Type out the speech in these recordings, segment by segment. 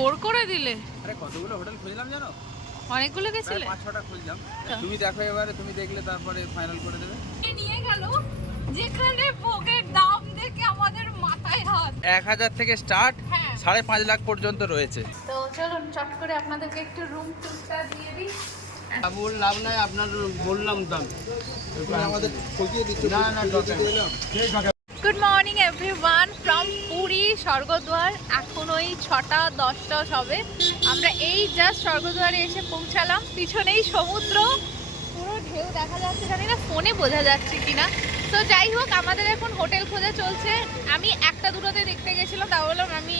ভোর করে দিলে। আরে কতগুলো হোটেল খুঁজলাম জানো? অনেকগুলো গেছিলে? পাঁচ ছটা খুঁজলাম। আচ্ছা। তুমি দেখো এবারে তুমি দেখলে তারপরে ফাইনাল করে দেবে। নিয়ে গেল যেখানে ভোগের দাম দেখে আমাদের মাথায় হাত। এক হাজার থেকে স্টার্ট হ্যাঁ। সাড়ে পাঁচ লাখ পর্যন্ত রয়েছে। তো চলুন চট করে আপনাদেরকে একটু রুম টুরটা দিয়ে দিই। বল লাভ নাই আপনার বললাম দাম। আমাদের না, না, good morning everyone from Swargadwar এখন ওই ছটা, দশটা হবে। আমরা এই জাস্ট স্বর্গদ্বারে এসে পৌঁছালাম। পিছনেই সমুদ্র। পুরো ঢেউ দেখা যাচ্ছে, জানি না ফোনে বোঝা যাচ্ছে কিনা। তো যাই হোক, আমাদের এখন হোটেল খোঁজা চলছে। আমি একটা দুটোতে দেখতে গেছিলাম তা বললাম আমি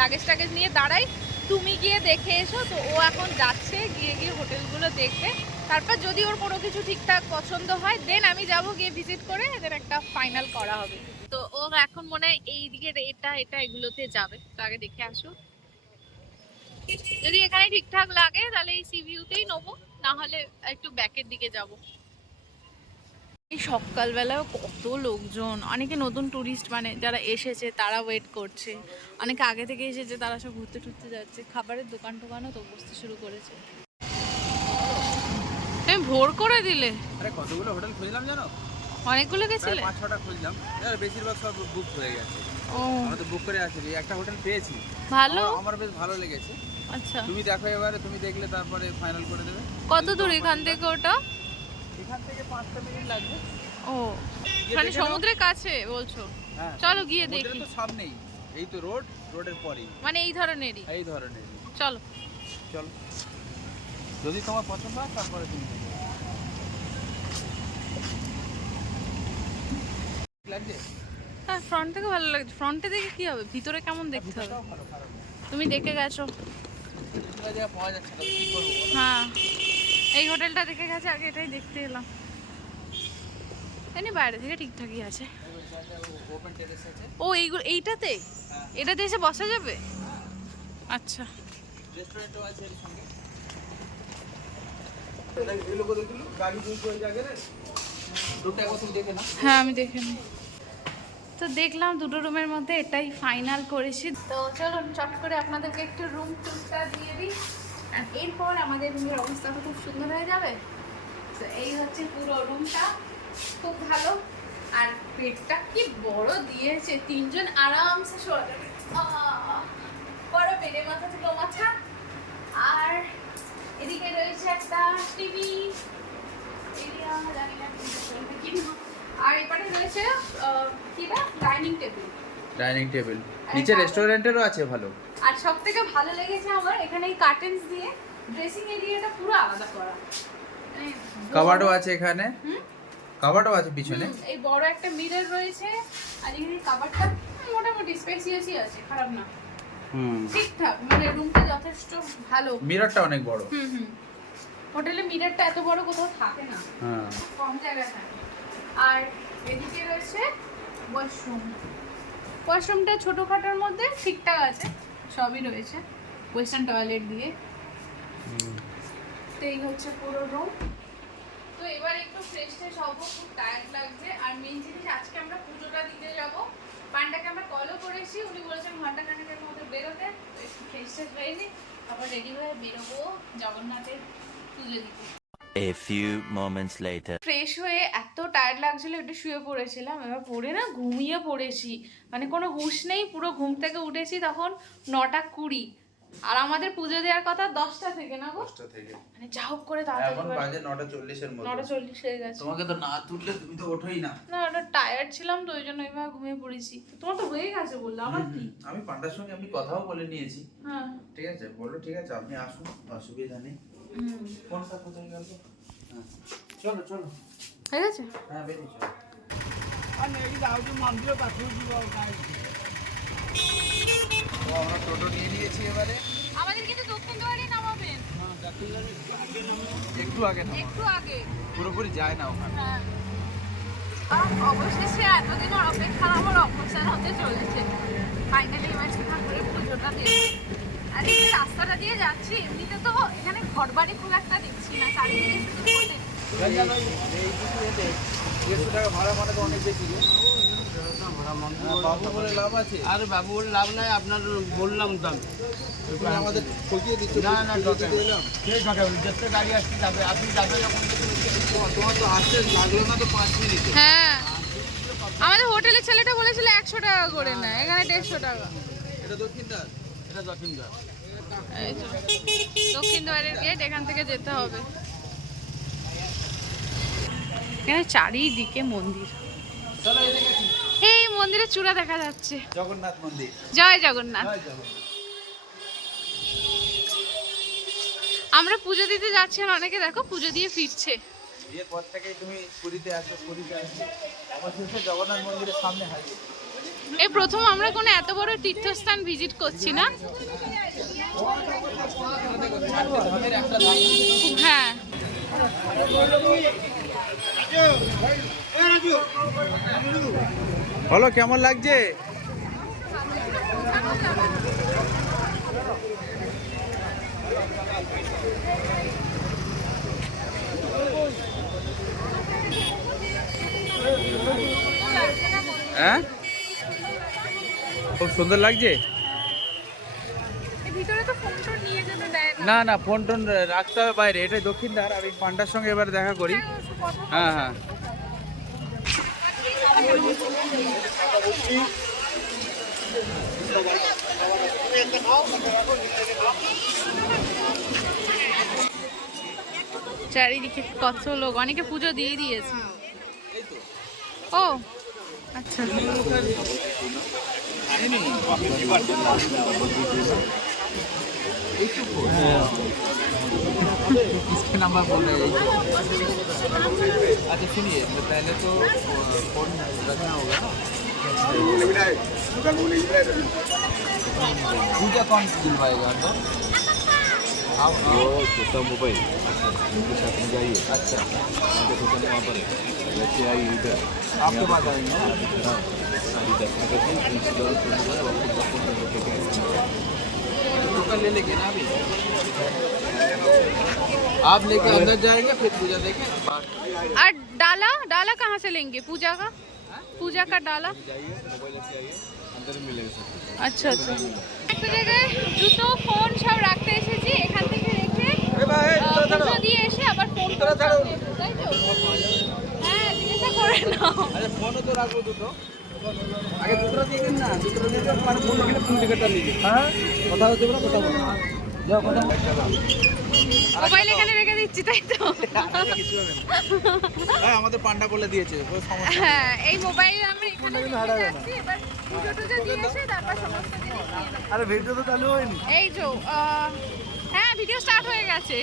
লাগেজ টাগেজ নিয়ে দাঁড়াই। তুমি গিয়ে দেখে এসো। তো ও এখন যাচ্ছে, গিয়ে গিয়ে হোটেলগুলো দেখবে। তারপর যদি ওর কোনো কিছু ঠিকঠাক পছন্দ হয় দেন আমি যাব গিয়ে ভিজিট করে এদের একটা ফাইনাল করা হবে। তো ও এখন মনে হয় এই দিকে এটা এটা এগুলোতে যাবে। তো আগে দেখে আসো যদি এখানে ঠিকঠাক লাগে তাহলে এই সি ভিউতেই নেব। না হলে একটু ব্যাকের দিকে যাব। এই সকালবেলাও কত লোকজন। অনেকে নতুন টুরিস্ট মানে যারা এসেছে তারা ওয়েট করছে। অনেকে আগে থেকে এসেছে তারা সব ঘুরতে টুরতে যাচ্ছে। খাবারের দোকান টোকানও তো বসতে শুরু করেছে। তুমি ভোর করে দিলে। আরে কতগুলো হোটেল খুঁজলাম জানো? অনেকগুলো গেছিলে? পাঁচ ছটা এবার বেশিরভাগ সব বুক হয়ে গেছে। ও। আমরা তো বুক করে আছি একটা হোটেল পেয়েছি। ভালো? আমার- বেশ ভালো লেগেছে। আচ্ছা। তুমি দেখো এবারে তুমি দেখলে তারপরে ফাইনাল করে দেবে। কত দূর এখান থেকে ওটা? এখান থেকে পাঁচটা মিনিট লাগবে। ও মানে সমুদ্রের কাছে বলছো? হ্যাঁ চলো গিয়ে দেখি। তো সামনেই। এই তো রোড রোডের পরেই। মানে এই ধরনেরই। এই ধরনের চলো। চলো। যদি তোমার পছন্দ হয় তারপরে তুমি দেখো। লাগছে? হ্যাঁ ফ্রন্ট থেকে ভালো লাগছে। ফ্রন্টে দেখে কি হবে? ভিতরে কেমন দেখতে হবে? তুমি দেখে গেছো? হ্যাঁ। এই হোটেলটা দেখে গেছে আগে এটাই দেখতে এলাম। এমনি বাইরে থেকে ঠিকঠাকই আছে। ও এইগুলো এইটাতে? হ্যাঁ। এটাতে এসে বসা যাবে? আচ্ছা। হ্যাঁ আমি দেখে নিই। তো দেখলাম দুটো রুমের মধ্যে এটাই ফাইনাল করেছি। তো চলুন, চট করে আপনাদেরকে একটু রুম টুরটা দিয়ে দিই। এরপর আমাদের রুমের অবস্থা তো খুব সুন্দর হয়ে যাবে। তো এই হচ্ছে পুরো রুমটা খুব ভালো। আর পেটটা কি বড় দিয়েছে। তিনজন আরামসে শোয়া যাবে। বড় বেডের মাথা থেকে মাথা। আর এদিকে রয়েছে একটা টিভি জানি না TV তে চলবে কিনা। আর এপারে রয়েছে আহ, কি না ডাইনিং টেবিল ডাইনিং টেবিল নিচে রেস্টুরেন্টেরও আছে ভালো। আর সব থেকে ভালো লেগেছে আমার এখানে এই কার্টেন্স দিয়ে ড্রেসিং এরিয়াটা পুরো আলাদা করা। মানে কাবার্ডও বড়- আছে এখানে। হুম? কাবার্ডও আছে পিছনে। এই বড় একটা মিরর রয়েছে আর এখানে কাবারটা মোটামুটি স্পেসিয়াসই আছে খারাপ না। হুম। ঠিকঠাক মানে রুমটা যথেষ্ট ভালো। মিররটা অনেক বড়। হুম হুম। হোটেলে মিররটা এত বড় কোথাও থাকে না। হ্যাঁ। কম জায়গা থাকে। আর এদিকে রয়েছে ওয়াশরুম ওয়াশরুমটা ছোটোখাটোর মধ্যে ঠিকঠাক আছে সবই রয়েছে ওয়েস্টার্ন টয়লেট দিয়ে। তো এই হচ্ছে পুরো রুম তো এবার একটু ফ্রেশ ট্রেশ হব খুব টায়ার্ড লাগছে। আর মেন জিনিস আজকে আমরা পুজোটা দিতে যাব। পান্ডাকে আমরা কলও করেছি উনি বলেছেন ঘণ্টা খানেকের মধ্যে বেরোতে একটু ফ্রেশ ট্রেশ হয়ে নিই তারপর রেডি হয়ে বেরোবো জগন্নাথের পুজো দিতে। A few moments later. Fresh হয়ে এত টায়ার্ড লাগছিল একটু শুয়ে পড়েছিলাম। এবার পড়ে না ঘুমিয়ে পড়েছি। মানে কোনো হুঁশ নেই পুরো ঘুম থেকে উঠেছি তখন নটা কুড়ি। আর আমাদের পুজো দেওয়ার কথা দশটা থেকে না গো? দশটা থেকে। মানে যা হোক করে তাড়াতাড়ি এখন বাজে নটা চল্লিশের মতো নটা চল্লিশ হয়ে গেছে। তোমাকে তো না তুললে তুমি তো ওঠোই না। না ওটা টায়ার্ড ছিলাম তো ওই জন্য এবার ঘুমিয়ে পড়েছি। তোমার তো হয়ে গেছে বলল আমার কি? আমি পান্ডার সঙ্গে আমি কথাও বলে নিয়েছি। হ্যাঁ। ঠিক আছে? বলো ঠিক আছে আপনি আসুন অসুবিধা নেই। হুম। কোথায় গেল? হ্যাঁ। চলো চলো। হয়ে গেছে? হ্যাঁ বেরিয়ে চলো আর নেই যাওয়ার মন্দির পাঠিয়ে দিব তো আমরা টোটো নিয়ে নিয়েছি এবারে। আমাদের কিন্তু দক্ষিণ দুয়ারে নামাবেন একটু আগে না একটু আগে পুরোপুরি যায় না ওখানে। হ্যাঁ। আর অবশেষে এতদিনের অপেক্ষা আমার অবসান হতে চলেছে। ফাইনালি এবার ঠাকুরের পুজোটা দিয়ে। আর এই রাস্তাটা দিয়ে যাচ্ছি এমনিতে তো এখানে ঘর বাড়ি খুব একটা দেখছি না চারিদিকে দেড়শো টাকা ভাড়া মানে তো অনেক বেশি। হ্যাঁ, বাবু বলে লাভ আছে। আরে বাবু বলে লাভ নাই আপনার বললাম তো আমি। আমাদের ঠকিয়ে দিচ্ছ। না না গাড়ি আসতে যাবে। আপনি যাবে যখন তোমার- তো আসতে লাগল না তো পাঁচ মিনিট। হ্যাঁ। আমাদের হোটেলের ছেলেটা বলেছিল একশো টাকা করে নেয় এখানে দেড়শো টাকা। এটা দক্ষিণদার। এটা দক্ষিণদার। এই গেট এখান থেকে যেতে হবে। এখানে চারিদিকে মন্দির। এই মন্দিরের চূড়া দেখা যাচ্ছে। জগন্নাথ মন্দির। জয় জগন্নাথ। আমরা পুজো দিতে যাচ্ছি আর অনেকে দেখো পুজো দিয়ে ফিরছে। বিয়ের পর তুমি পুরীতে আসো পুরীতে আসো অবশেষে জগন্নাথ মন্দিরের সামনে হাজির। এই প্রথম আমরা কোনো এত বড় তীর্থস্থান ভিজিট করছি না। হ্যাঁ। বলো কেমন লাগছে? হ্যাঁ? খুব সুন্দর লাগছে? ভিতরে তো ফোন টোন নিয়ে যেতে দেয় না। না ফোন টোন রাখতে হবে বাইরে এটা দক্ষিণ ধার আমি পান্ডার সঙ্গে এবার দেখা করি। হ্যাঁ হ্যাঁ চারিদিকে কত লোক অনেকে পুজো দিয়ে দিয়েছে। ও আচ্ছা। किसके नंबर बोल रहे हैं अच्छा सुनिए तो पहले तो फ़ोन रखना होगा ना पूजा कौन दिलवाएगा तो आप छोटा मोबाइल उनके साथ में जाइए अच्छा उनके दुकान वहाँ पर है आई इधर आपके पास आएँगे ना? हाँ इधर अगर कोई प्रिंसिपल प्रिंसिपल तो आपको दस पंद्रह रुपये के टोकन ले लेंगे ना अभी आप लेके अंदर जाएंगे फिर पूजा देंगे আর ডালা ডালা कहाँ से लेंगे पूजा का पूजा का डाला जाइए मोबाइल लेके आइए अंदर ही मिलेगा सब कुछ। আচ্ছা আচ্ছা একটা জায়গায় জুতো ফোন সব রাখতে এসেছি এখান থেকে রেখে আহ, পুজো দিয়ে এসে আবার ফোন তাই তো হ্যাঁ জিজ্ঞাসা করে নাও আরে ফোনও তো রাখবো দুটো আগে দুটো দিয়ে দিন না দুটো দিয়ে দিন মানে ফোন কিনে ফোন টিকিটটা নিয়ে হ্যাঁ। কথা হচ্ছে না কথা বলো। যাও কথা মোবাইল এখানে রেখে দিচ্ছি তাই তো। কিছু হবে না আমাদের পান্ডা বলে দিয়েছে সমস্যা হ্যাঁ এই মোবাইল আমরা এখানে রেখে যাচ্ছি এবার পুজো টুজো দিয়ে এসে তারপর সমস্ত জিনিস আরে ভিডিও তো চালু হয়নি। এই যে হ্যাঁ ভিডিও স্টার্ট হয়ে গেছে।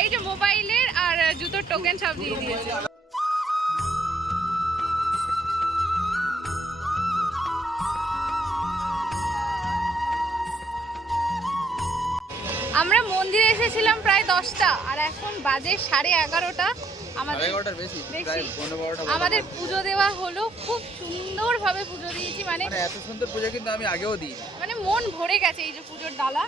এই যে মোবাইলের আর জুতোর টোকেন সব দিয়ে দিয়েছে। আমরা মন্দিরে এসেছিলাম প্রায় দশটা আর এখন বাজে সাড়ে এগারোটা। আমাদের আমাদের পুজো দেওয়া হলো খুব সুন্দরভাবে পুজো দিয়েছি মানে মানে এত সুন্দর পুজো কিন্তু আমি আগেও দিই মানে মন ভরে গেছে এই যে পুজোর ডালা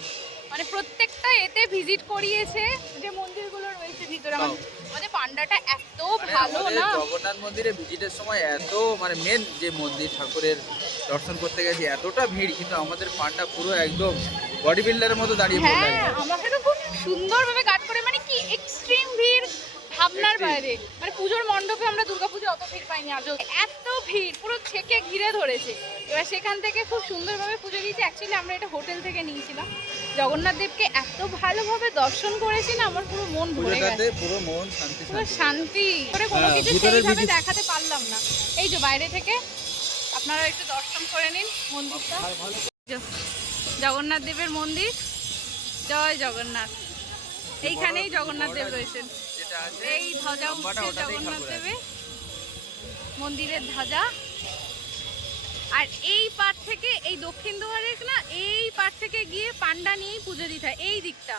মানে প্রত্যেকটা এতে ভিজিট করিয়েছে যে মন্দিরগুলো রয়েছে ভিতরে। আমাদের আমাদের পান্ডাটা এত মানে ভালো না। জগন্নাথ মন্দিরে ভিজিটের সময় এত মানে মেন যে মন্দির ঠাকুরের দর্শন করতে গেছি এতটা ভিড় কিন্তু আমাদের পান্ডা পুরো একদম বডি বিল্ডারের মতো দাঁড়িয়ে পড়ে হ্যাঁ আমাকে তো খুব সুন্দরভাবে গার্ড করে মানে কি এক্সট্রিম ভিড় ভাবনার বাইরে। মানে পুজোর মণ্ডপে আমরা দুর্গাপুজো অত ভিড় পাইনি আজও। এত ভিড় পুরো ছেকে ঘিরে ধরেছে। এবার সেখান থেকে খুব সুন্দরভাবে পুজো দিয়েছি। অ্যাকচুয়ালি আমরা এটা হোটেল থেকে নিয়েছিলাম। জগন্নাথ দেবকে এত ভালোভাবে দর্শন করেছি না আমার পুরো মন ভরে গেছে। পুরো মন শান্তি পুরো শান্তি। করে কোনো হ্যাঁ, কিছু সেইভাবে দেখাতে পারলাম না। এই যে বাইরে থেকে আপনারা একটু দর্শন করে নিন মন্দিরটা। জগন্নাথ দেবের মন্দির। জয় জগন্নাথ। এইখানেই জগন্নাথ দেব রয়েছেন। এই ধ্বজা উঠছে জগন্নাথ দেবের মন্দিরের ধ্বজা। আর এই পাট থেকে এই দক্ষিণ দুয়ারে না এই পাট থেকে গিয়ে পান্ডা নিয়েই পুজো দিতে হয়। এই দিকটা।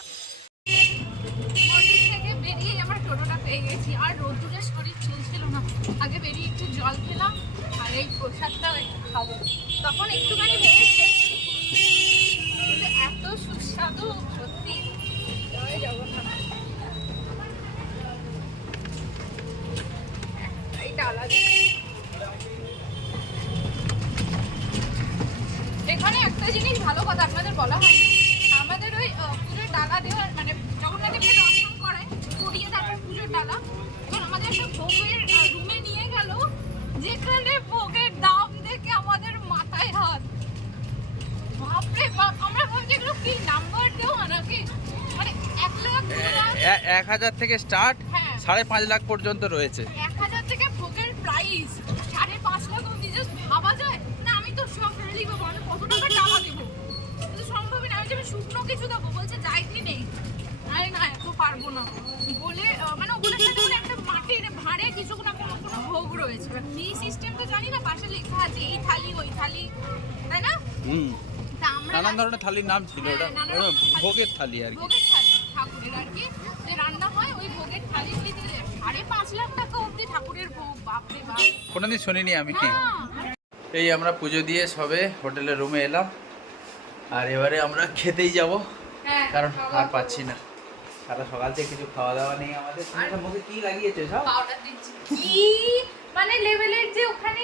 মন্দির থেকে বেরিয়ে আমরা টোটোটা পেয়ে গেছি। আর রোদ্দুরের শরীর চলছিল না। আগে বেরিয়ে একটু জল খেলাম আর এই প্রসাদটাও একটু খাব। তখন একটুখানি এত সুস্বাদু সত্যি জয় জগন্নাথ এই ডালা দিয়ে ডালা দেওয়ার মানে জগন্নাথ দেবকে দর্শন করে করিয়ে তারপর পুজোর ডালা এবার আমাদের একটা ভোগের রুমে নিয়ে গেল যেখানে ভোগের দাম দেখে আমাদের মাথায় হাত বাপরে বাপ আমরা ভাবছি এগুলো কি নাম্বার দেওয়া নাকি মানে এক লাখ দু লাখ এ- এক হাজার থেকে স্টার্ট হ্যাঁ। সাড়ে পাঁচ লাখ পর্যন্ত রয়েছে। এক হাজার থেকে ভোগের প্রাইস। সাড়ে পাঁচ লাখ অব্দি জাস্ট ভাবা যায়? না আমি তো সব আমি কত টাকা টাকা দেবো? কিন্তু সম্ভবই না আমি যে আমি শুকনো কিছু দেবো বলছে নেই। আরে না এত পারব না। বলে মানে ওগুলোর সাথে করে একটা মাটির ভাঁড়ে কিছু না কোনো কোনো ভোগ রয়েছে। সিস্টেম তো জানি না পাশে লেখা আছে এই থালি ওই থালি। তাই না? হুম। নানান ধরনের থালির নাম ছিল হ্যাঁ, ওটা। ভোগের থালি আর কি। ভোগের থালি ঠাকুরের আর কি যে রান্না হয় ওই ভোগের থালি দিতে সাড়ে পাঁচ লাখ টাকা অব্দি ঠাকুরের ভোগ বাপরে বাপ। কোনোদিন শুনিনি আমি কি? এই আমরা পুজো দিয়ে সবে হোটেলের রুমে এলাম। আর এবারে আমরা খেতেই যাব হ্যাঁ, কারণ আর পাচ্ছি না। সারা সকাল থেকে কিছু খাওয়া দাওয়া নেই আমাদের। মুখে কি লাগিয়েছো সব? পাউডার দিচ্ছি। কি? মানে লেভেলের যে ওখানে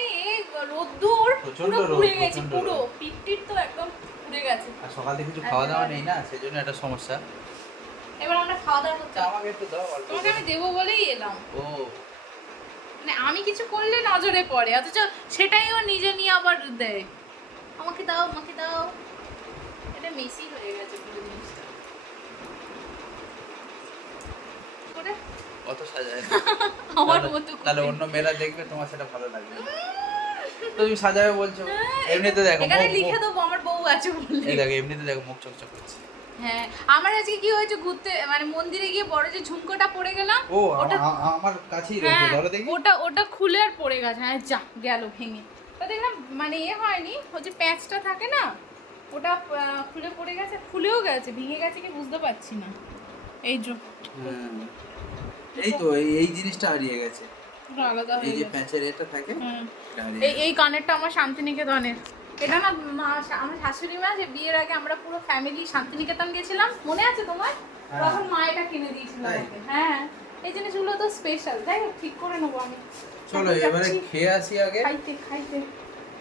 রোদ্দুর পুরো পুড়ে গেছে পুরো। পিটটির তো একদম পুড়ে গেছে। আর সকাল থেকে কিছু খাওয়া দাওয়া নেই না সেই জন্য একটা সমস্যা। এবার আমরা খাওয়া দাওয়া করতে আমাকে একটু দাও তোমাকে আমি দেবো বলেই এলাম। ও। মানে আমি কিছু করলে নজরে পড়ে অথচ সেটাই ও নিজে নিয়ে আবার দেয়। আমাকে দাও আমাকে দাও। এটা মেসি হয়ে গেছে পুরো জিনিসটা। অত সাজায় আমার মতো তাহলে অন্য মেয়েরা দেখবে তোমার সেটা ভালো লাগবে। তুমি সাজাবে বলছো। এমনিতে দেখো এখানে লিখে দেবো আমার বউ আছে বলে। এই দেখো এমনিতে দেখো মুখ চকচক করছে। হ্যাঁ আমার আজকে কি হয়েছে ঘুরতে মানে মন্দিরে গিয়ে বড় যে ঝুমকোটা পড়ে গেলাম ও ওটা আমার কাছেই রয়েছে হ্যাঁ, ধরো দেখি। ওটা ওটা খুলে আর পড়ে গেছে হ্যাঁ যা গেল ভেঙে। তা দেখলাম মানে এ হয়নি ও যে প্যাচটা থাকে না ওটা খুলে পড়ে গেছে খুলেও গেছে ভেঙে গেছে কি বুঝতে পারছি না। এই যে। হ্যাঁ। এই তো এই জিনিসটা হারিয়ে গেছে। আলাদা এই যে প্যাঁচের এটা থাকে এই এই কানেরটা আমার শান্তিনিকেতনের। এটা না মা আমার শাশুড়ি মা যে বিয়ের আগে আমরা পুরো ফ্যামিলি শান্তিনিকেতন গেছিলাম। মনে আছে তোমার? হ্যাঁ। তখন মা এটা কিনে দিয়েছিল? হ্যাঁ। এই জিনিসগুলো তো স্পেশাল তাই ঠিক করে নেব আমি। চলো এবারে খেয়ে আসি আগে। খাইতে খাইতে।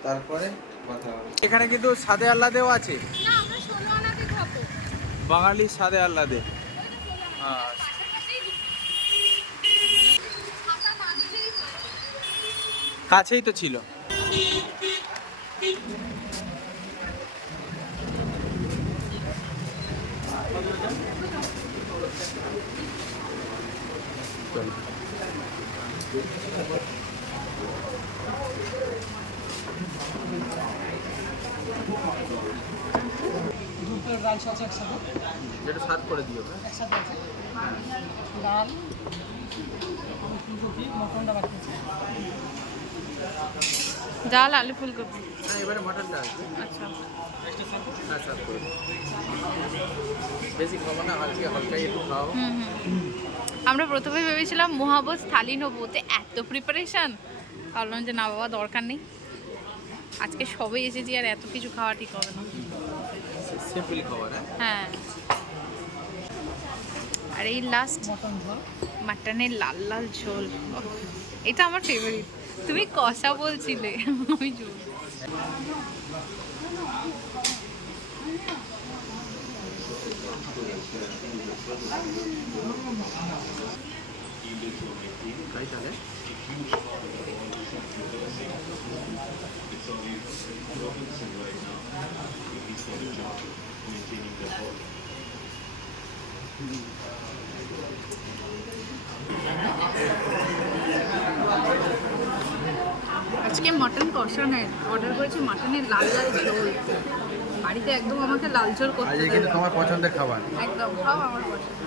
তারপরে কথা এখানে কিন্তু সাদে আল্লাদেও আছে। না আমরা ষোলো আনাতে খাব। বাঙালির সাদে আল্লাদে হয়। কাছেই তো ছিল। রাইস আছে একসাথে? যেটা সাত করে দিও। হ্যাঁ? একসাথে আছে। ডাল আলু ফুলকপি মটনটা বাকি আছে। ডাল আলু ফুলকপি। না এবারে মাটনটা আসবে আচ্ছা। হ্যাঁ সাত করে। বেশি খাব না হালকা হালকাই একটু খাও। হুম হুম। আমরা প্রথমে ভেবেছিলাম মহাবোজ থালি নেব তো এত প্রিপারেশন ভাবলাম যে না বাবা দরকার নেই। আজকে সবাই এসেছি আর এত কিছু খাওয়া ঠিক হবে না। সিম্পল খাবার হ্যাঁ? হ্যাঁ। আর এই লাস্ট মাটনের লাল লাল ঝোল। এটা আমার ফেভারিট তুমি কষা বলছিলে আমি ঝোল তাই তাহলে? আজকে মটন কষা নেই অর্ডার করেছি মাটনের লাল লাল ঝোল। বাড়িতে একদম আমাকে লাল ঝোল করতে আজকে কিন্তু তোমার পছন্দের খাবার। একদম খাও আমার পছন্দ।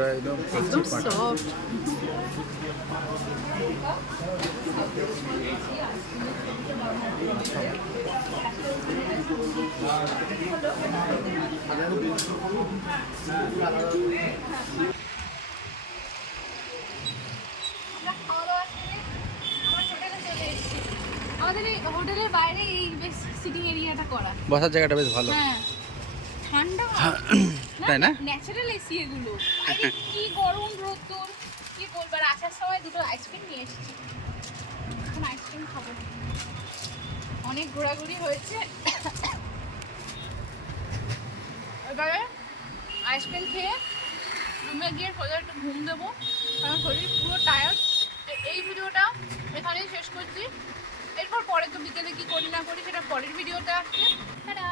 পুরো একদম একদম সফট আমাদের এই হোটেলের বাইরে এই বেশ সিটিং এরিয়াটা করা। বসার জায়গাটা বেশ ভালো। হ্যাঁ। ঠান্ডা তাই না? ন্যাচারাল এসি এগুলো। আরে কি গরম রোদ তোর। কি বলবার আসার সময় দুটো আইসক্রিম নিয়ে এসেছি। এখন আইসক্রিম খাব। অনেক ঘোরাঘুরি হয়েছে। এবারে আইসক্রিম খেয়ে রুমে গিয়ে সোজা একটু ঘুম দেবো। কারণ শরীর পুরো টায়ার্ড এই ভিডিওটা এখানেই শেষ করছি। এরপর পরে তো বিকেলে কি করি না করি সেটা পরের ভিডিওতে আসছে। টাটা!